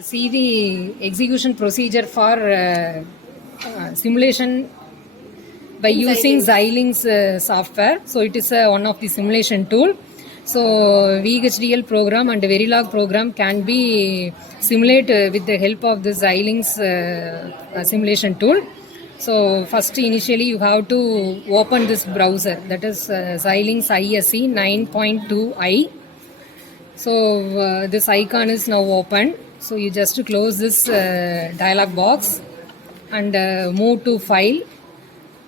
See the execution procedure for simulation by using Xilinx software. So it is one of the simulation tool. So VHDL program and Verilog program can be simulated with the help of the Xilinx simulation tool. So first initially you have to open this browser, that is Xilinx ISE 9.2i. So this icon is now open. So you just close this dialog box and move to file.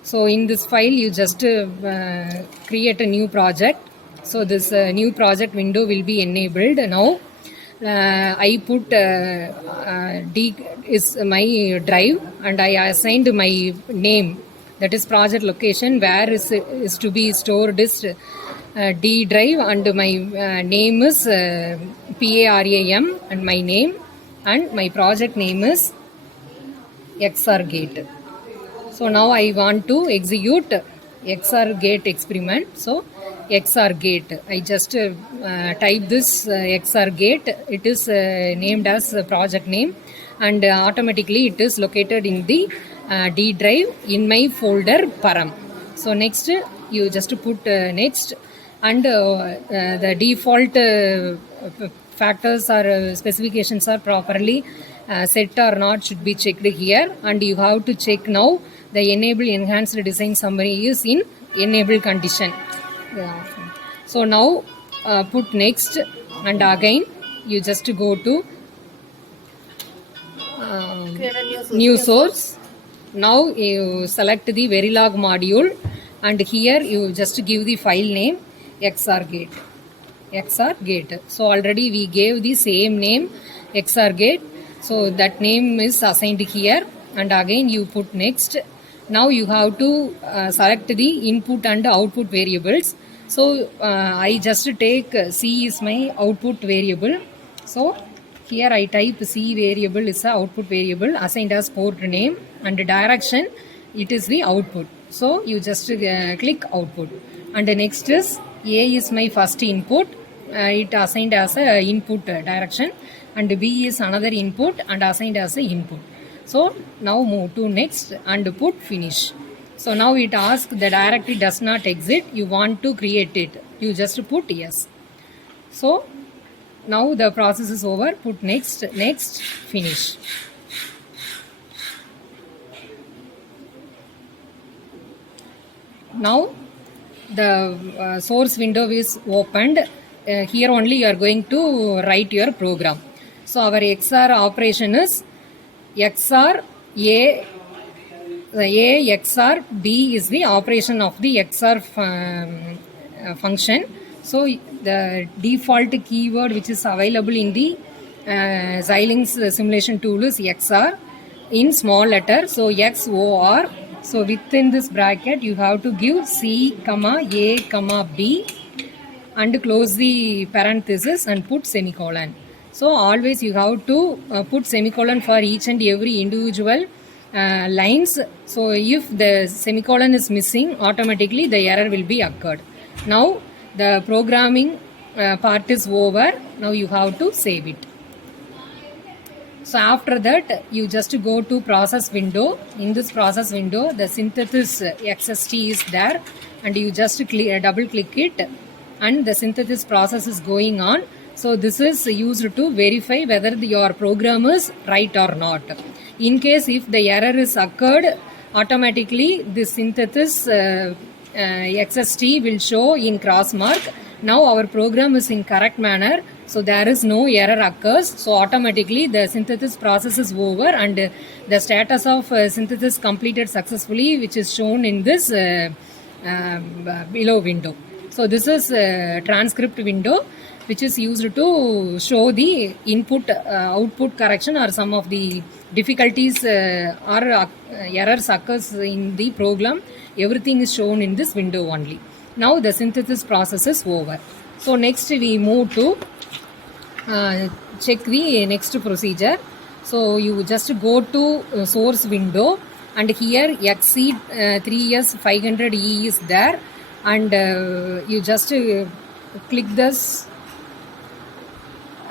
So in this file you just create a new project. So this new project window will be enabled now. I put D is my drive and I assigned my name, that is project location where is to be stored is D drive, and my name is PARAM and my name, and my project name is XR gate. So now I want to execute XR gate experiment. So XR gate, I just type this XR gate. It is named as project name, and automatically it is located in the D drive in my folder param. So next you just put next, and the default factors or specifications are properly set or not should be checked here, and you have to check now the enable enhanced design summary is in enable condition. So now put next, and again you just go to new source. Now you select the Verilog module, and here you just give the file name XR gate. So already we gave the same name XR gate, so that name is assigned here, and again you put next. Now you have to select the input and output variables. So I just take C is my output variable. So here I type C variable is the output variable assigned as port name, and direction it is the output. So you just click output, and the next is A is my first input, it assigned as a input direction, and B is another input and assigned as a input. So now move to next and put finish. So now it asks the directory does not exist, you want to create it, you just put yes. So now the process is over, put next, finish. Now the source window is opened. Here only you are going to write your program. So our XR operation is XR A XR B is the operation of the XR function. So the default keyword which is available in the Xilinx simulation tool is XR in small letter. So XOR. So within this bracket you have to give C, A, B, and close the parenthesis and put semicolon. So always you have to put semicolon for each and every individual lines. So if the semicolon is missing, automatically the error will be occurred. Now the programming part is over. Now you have to save it. So after that you just go to process window. In this process window the synthesis XST is there, and you just double click it, and the synthesis process is going on. So this is used to verify whether your program is right or not. In case if the error is occurred, automatically the synthesis XST will show in cross mark. Now our program is in correct manner, so there is no error occurs. So automatically the synthesis process is over, and the status of synthesis completed successfully, which is shown in this below window. So this is transcript window, which is used to show the input output correction or some of the difficulties or errors occurs in the program. Everything is shown in this window only. Now the synthesis process is over. So next we move to check the next procedure. So you just go to source window, and here XC3S500E is there, and you just click this,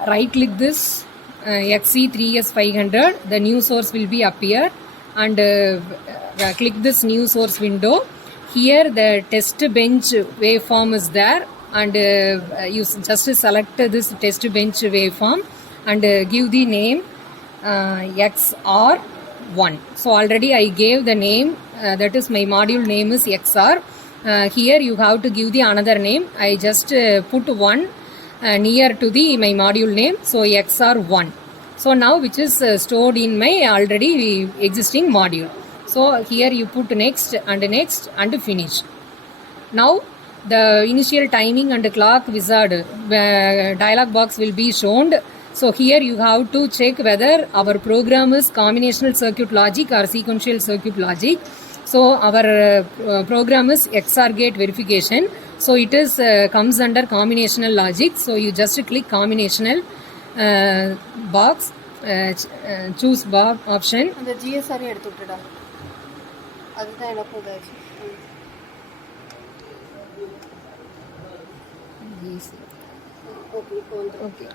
right click this XC3S500, the new source will be appear, and click this new source window. Here the test bench waveform is there, and you just select this test bench waveform and give the name XR1. So already I gave the name, that is my module name is XR. Here you have to give the another name. I just put one near to the my module name, so XR1. So now which is stored in my already existing module. So here you put next and finish. Now the initial timing and clock wizard dialog box will be shown. So here you have to check whether our program is combinational circuit logic or sequential circuit logic. So our program is XOR gate verification. So it is comes under combinational logic. So you just click combinational box, choose box option. அந்த GSR எடுத்து விட்டுடா, அதுதான் எனக்கு உதாச்சு. Okay.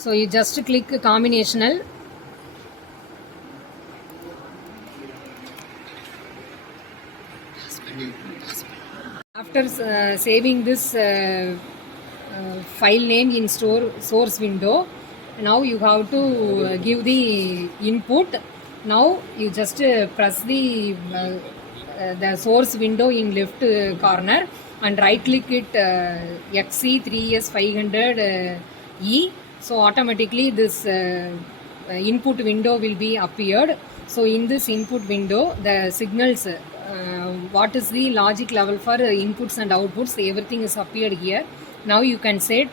So you just click combinational. After saving this file name in source window, now you have to give the input. Now you just press the source window in left corner and right click it XC3S500E. So automatically this input window will be appeared. So in this input window, the signals, what is the logic level for inputs and outputs, everything is appeared here. Now you can set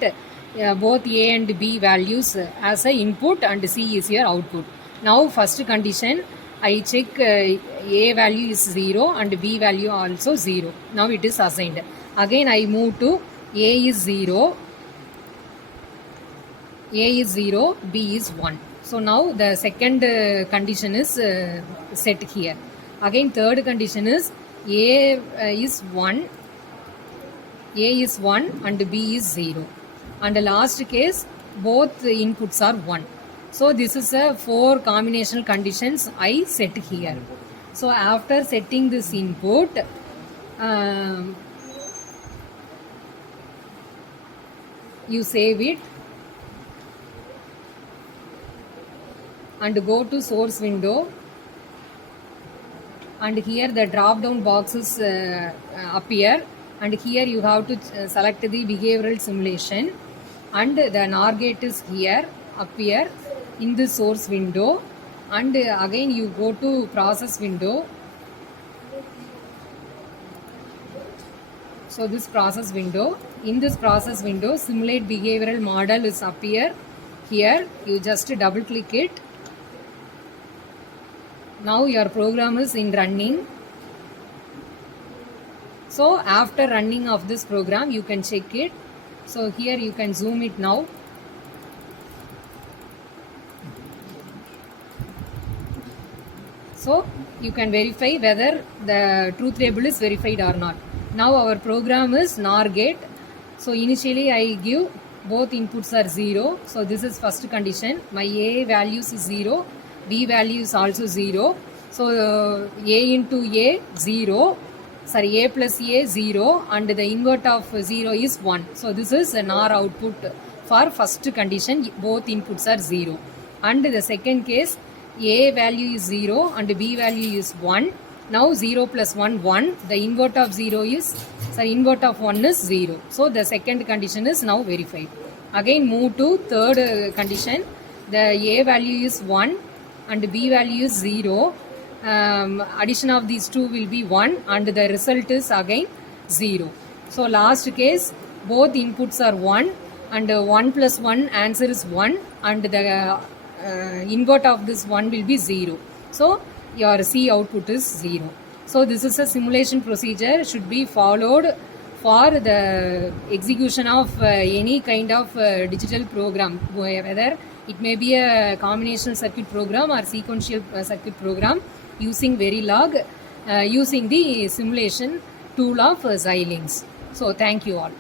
both A and B values as a input and C is your output. Now first condition, I check A value is 0 and B value also 0. Now it is assigned. Again I move to A is 0, B is 1. So now the second condition is set here. Again third condition is A is 1 and B is 0. And the last case, both inputs are 1. So this is a 4 combinational conditions I set here. So after setting this input, you save it and go to source window, and here the drop down boxes appear, and here you have to select the behavioral simulation, and the NOR gate is here appear in the source window, and again you go to process window. So this process window, in this process window simulate behavioral model is appear here. You just double click it. Now your program is in running. So after running of this program you can check it. So here you can zoom it now. So you can verify whether the truth table is verified or not. Now our program is NOR gate. So initially I give both inputs are 0. So this is first condition. My A values is 0, B value is also 0. So A into A 0, sorry, A plus A 0, and the invert of 0 is 1. So this is an NOR output for first condition, both inputs are 0. And the second case, A value is 0 and B value is 1. Now 0 plus 1, 1. The invert of 0 is, sorry, invert of 1 is 0. So the second condition is now verified. Again move to third condition. The A value is 1 and B value is 0. Addition of these two will be 1 and the result is again 0. So last case, both inputs are 1 and 1 plus 1 answer is 1 and the invert of this 1 will be 0. So your C output is 0. So this is a simulation procedure should be followed for the execution of any kind of digital program, whether it may be a combinational circuit program or sequential circuit program using Verilog, using the simulation tool of Xilinx. So thank you all.